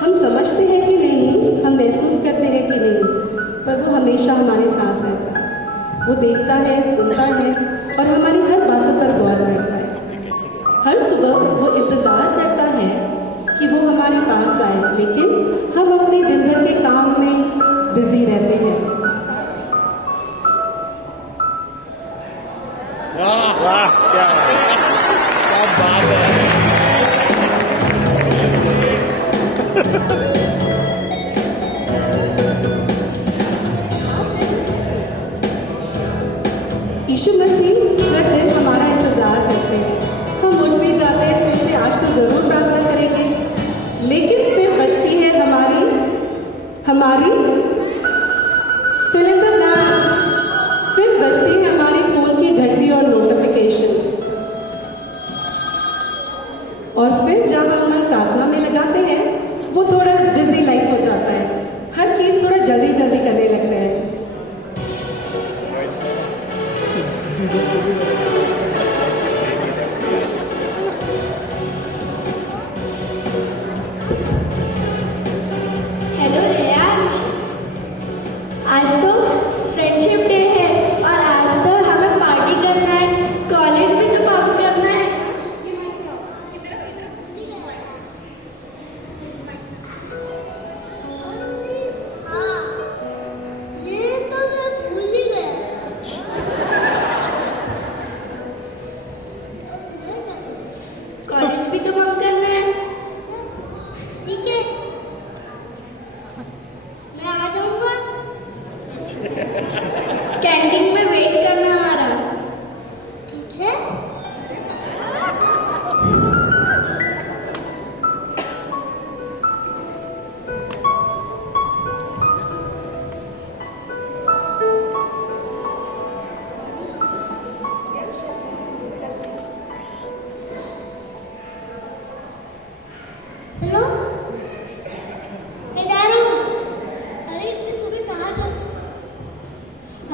हम समझते हैं कि नहीं, हम महसूस करते हैं कि नहीं, पर वो हमेशा हमारे साथ रहता है। वो देखता है, सुनता है और हमारी हर बातों पर गौर करता है। हर सुबह वो इंतज़ार करता है कि वो हमारे पास आए, लेकिन हम अपने दिन भर के काम में बिजी रहते हैं। वाह वाह, क्या बात है। यीशु मसीह हर दिन हमारा इंतज़ार करते हैं। हम उठ भी जाते हैं, सोचते आज तो ज़रूर प्रार्थना करेंगे, लेकिन फिर बचती है हमारी फिल इन द ब्लैंक। फिर बजती है हमारी फ़ोन की घंटी और नोटिफिकेशन। और फिर जब हम मन प्रार्थना में लगाते हैं, वो थोड़ा बिजी लाइफ हो जाता है। हर चीज़ थोड़ा जल्दी जल्दी करने लगते हैं। हेलो रेयांश, आज तो फ्रेंडशिप डे है और आज तो हमें पार्टी करना है, कॉलेज भी तो काम करना है। हाँ, ये तो मैं भूल ही गया था। कॉलेज भी तो काम करना है। ठीक है, मैं आ जाऊंगा। कैंटीन में वेट करना हमारा। ठीक है। हेलो, मैं जा रहा हूँ। अरे इतनी सुबह कहाँ जा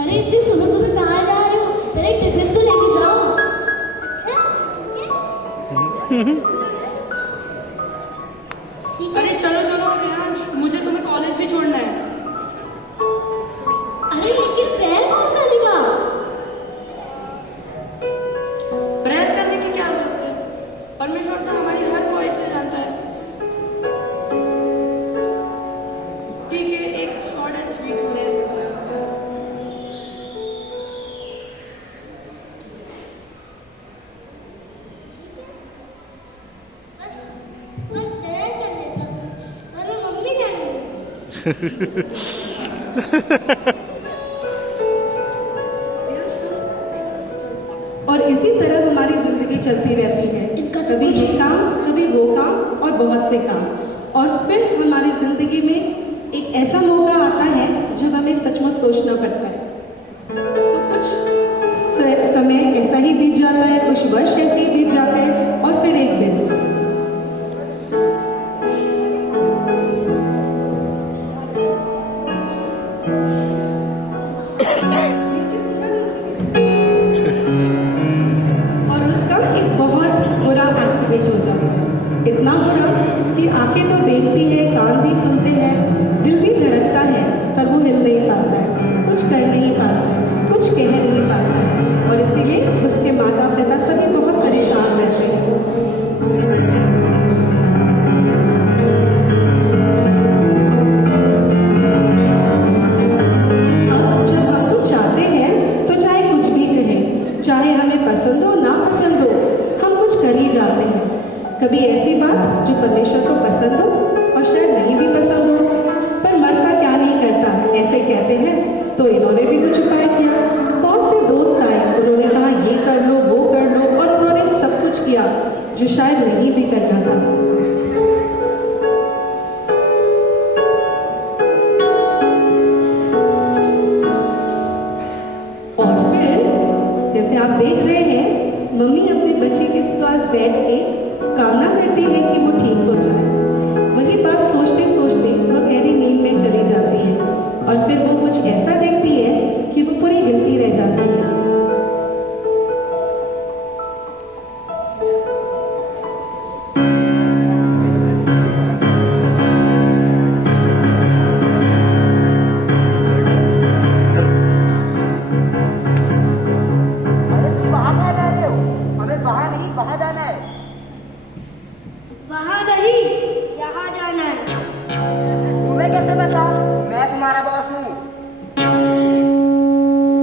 अरे इतनी सुबह सुबह कहाँ जा रहे हो? पहले टिफिन तो लेके जाओ। अच्छा, ठीक है। अरे चलो चलो रेयांश, मुझे तुम्हें कॉलेज भी छोड़ना है। अरे लेकिन प्रेयर कौन करेगा? प्रेयर करने की क्या जरूरत है? परमेश्वर तो हमारी हर ख्वाहिश से जानता है। ठीक है, एक शॉर्ट एंड स्वीट प्रेयर। मैं प्रेयर कर लेता हूँ। अरे मम्मी जानेगी। और इसी तरह हमारी ज़िंदगी चलती रहती है। कभी ये काम, कभी वो काम और बहुत से काम। और फिर हमारी ज़िंदगी में एक ऐसा मौका आता है जब हमें सचमुच सोचना पड़ता है। तो कुछ समय ऐसा ही बीत जाता है, कुछ वर्ष ऐसे ही बीत जाते हैं और फिर एक दिन और उसका एक बहुत बुरा एक्सीडेंट हो जाता है। इतना बुरा कि आंखें तो देखती है, कान भी सुनते हैं, दिल भी धड़कता है, पर वो हिल नहीं पाता है, कुछ कर नहीं पाता है, कुछ कह नहीं पाता है। और इसीलिए उसके माता पिता सभी बहुत परेशान रहते हैं। अब जब हम कुछ चाहते हैं तो चाहे कुछ भी कहें, चाहे हमें पसंद हो ना पसंद हो, हम कुछ कर ही जाते हैं। कभी ऐसी बात जो परमेश्वर को पसंद हो और शायद नहीं भी पसंद हो, पर मरता क्या नहीं करता ऐसे कहते हैं। तो इन्होंने भी कुछ उपाय किया। बहुत से दोस्त आए, उन्होंने कहा ये कर लो, वो कर लो, और उन्होंने सब कुछ किया जो शायद नहीं भी करना था। और फिर जैसे आप देख रहे हैं, मम्मी अपने बच्चे के पास बैठ के कामना करती है कि वो ठीक हो जाए। वही बात सोचते सोचते वो गहरी नींद में चली जाती है और फिर वो कुछ ऐसा देखती है कि वो पूरी हिलती रह जाती है। नहीं, यहाँ जाना है। तुम्हें कैसे पता? मैं तुम्हारा बॉस हूँ।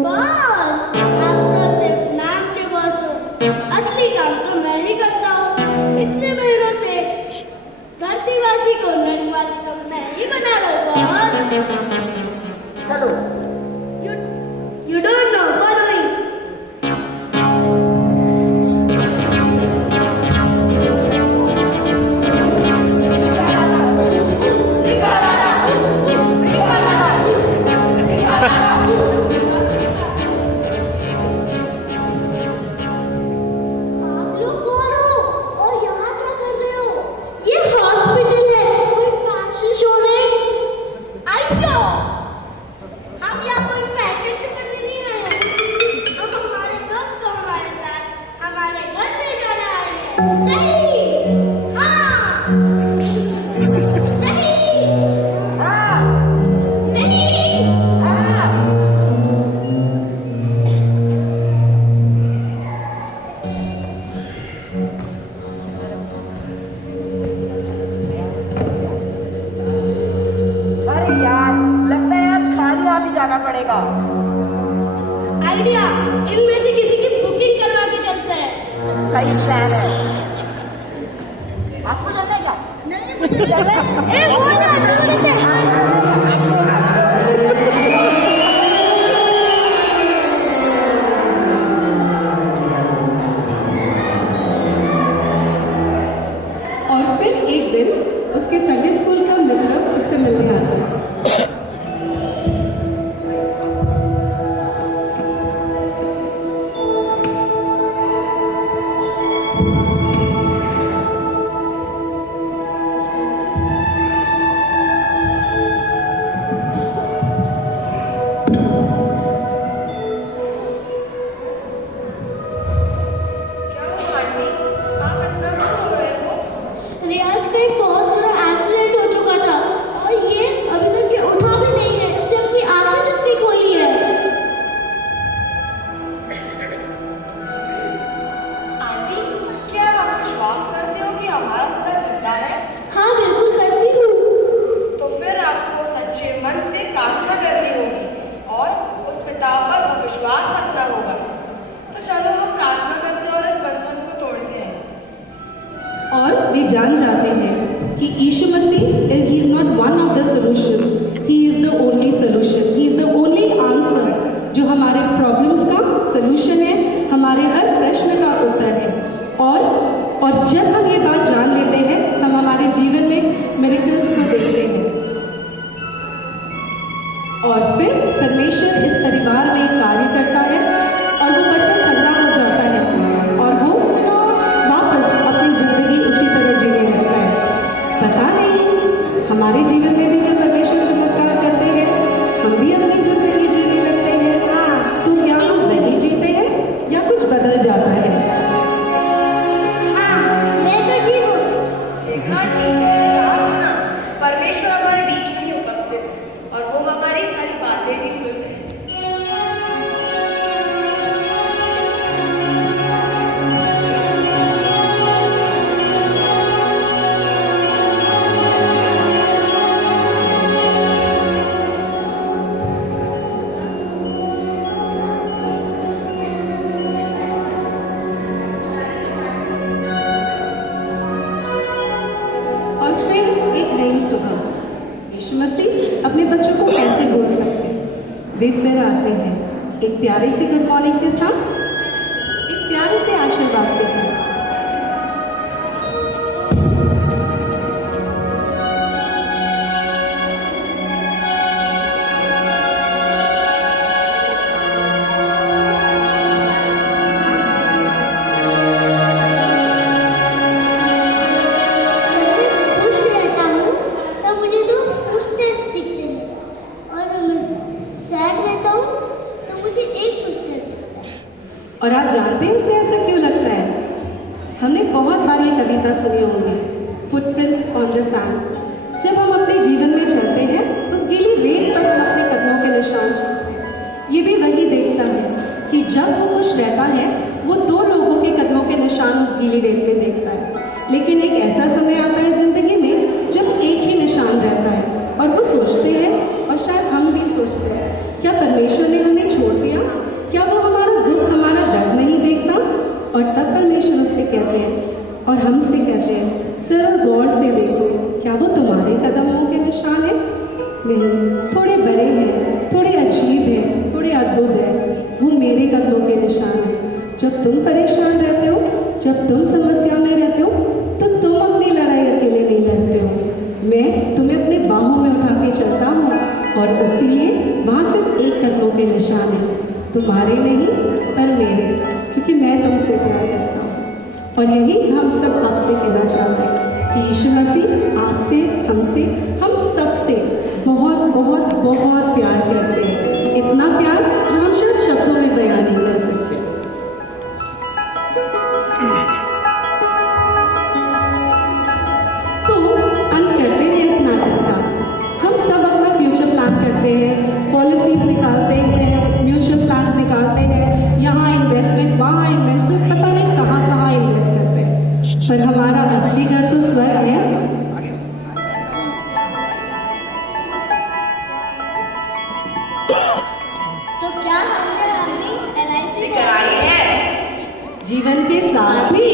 बॉस, आप तो सिर्फ नाम के बॉस हो, असली काम तो मैं ही करता हूँ। इतने महीनों से धरतीवासी को नरकवासी तो मैं ही बना रहा हूँ बॉस। चलो। You don't know, follow me. आप लोग कौन हो और यहाँ क्या कर रहे हो? ये हॉस्पिटल है, कोई फैशन शो नहीं। आइयो, हम यहाँ कोई फैशन शो करने नहीं आए हैं। हम हमारे दोस्त को हमारे साथ हमारे घर ले जाना आए हैं। नहीं, हाँ, नहीं, हाँ, नहीं। हाँ। अरे यार, लगता है आज खाली हाथ ही जाना पड़ेगा। आइडिया, इनमें से किसी की बुकिंग करवा के चलते हैं। सही प्लान है। आपको चलना है क्या? नहीं, मुझे चलना है। ए, हो जा, चलते हैं। और फिर एक दिन उसके संडे स्कूल का मित्र उससे मिलने आता है। रियाज का एक बहुत बुरा एक्सीडेंट हो चुका था और ये अभी तक ये उठा भी नहीं है, इसने अपनी आंखें तक नहीं खोली है। आंटी, क्या आप विश्वास करते हो कि हमारा खुदा जिंदा है? हाँ बिल्कुल करती हूँ। तो फिर आपको सच्चे मन से प्रार्थना करनी होगी और उस पिता पर विश्वास रखना होगा। तो चलो हम प्रार्थना करते हैं और इस बंधन को तोड़ते हैं। और वे जान जाते हैं कि यीशु मसीह he is not one of the solution, he is the only solution, he is the only answer, जो हमारे प्रॉब्लम्स का सॉल्यूशन है, हमारे हर प्रश्न का उत्तर है। और जब हम ये बात जान लेते हैं, हम हमारे जीवन में मिरेकल्स को देखते हैं। और फिर परमेश्वर इस परिवार में एक कार्य करता है और वो बच्चा चंगा हो जाता है और वो वापस अपनी जिंदगी उसी तरह जीने लगता है। पता नहीं हमारे जीवन में भी जब परमेश्वर चमत्कार करते हैं, हम भी अपनी जिंदगी जीने लगते हैं। तो क्या हम वही जीते हैं या कुछ बदल जाता है? मैं तो ठीक हूँ। देखा आंटी, याद हो ना, परमेश्वर हमारे बीच में ही उपस्थित है और वो हमारी सारी बातें भी सुन रहे हैं। और फिर एक नई सुबह यीशु मसीह अपने बच्चों को कैसे भूल सकते हैं? वे फिर आते हैं एक प्यारे से गुड मॉर्निंग के साथ, एक प्यारे से आशीर्वाद के साथ। जब मैं खुश रहता हूँ तब मुझे दो फुटस्टेप्स दिखते हैं और जब मैं सैड रहता हूँ तो मुझे एक फुटस्टेप दिखता है। और आप जानते हैं उसे ऐसा क्यों लगता है? नहीं, थोड़े बड़े हैं, थोड़े अजीब हैं, थोड़े अद्भुत हैं। वो मेरे कदमों के निशान हैं। जब तुम परेशान रहते हो, जब तुम समस्या में रहते हो, तो तुम अपनी लड़ाई अकेले नहीं लड़ते हो। मैं तुम्हें अपनी बाहों में उठा के चलता हूँ और इसीलिए वहाँ सिर्फ एक कदमों के निशान हैं, तुम्हारे नहीं पर मेरे, क्योंकि मैं तुमसे प्यार करता हूँ। और यही हम सब आपसे कहना चाहते हैं कि यीशु मसीह आपसे, हमसे, हम सबसे बहुत बहुत बहुत प्यार करते हैं। इतना प्यार जो हम शायद शब्दों में बयान नहीं कर सकते। तो अंत करते हैं इस नाटक का। हम सब अपना फ्यूचर प्लान करते हैं, पॉलिसीज निकालते हैं, म्यूचुअल प्लान्स निकालते हैं, यहाँ इन्वेस्टमेंट, वहाँ इन्वेस्टमेंट, पता नहीं कहाँ कहाँ इन्वेस्ट करते हैं। पर हमारा असली घर तो स्वर्ग है। तो क्या हमने अपनी LIC कराई है। जीवन के साथ भी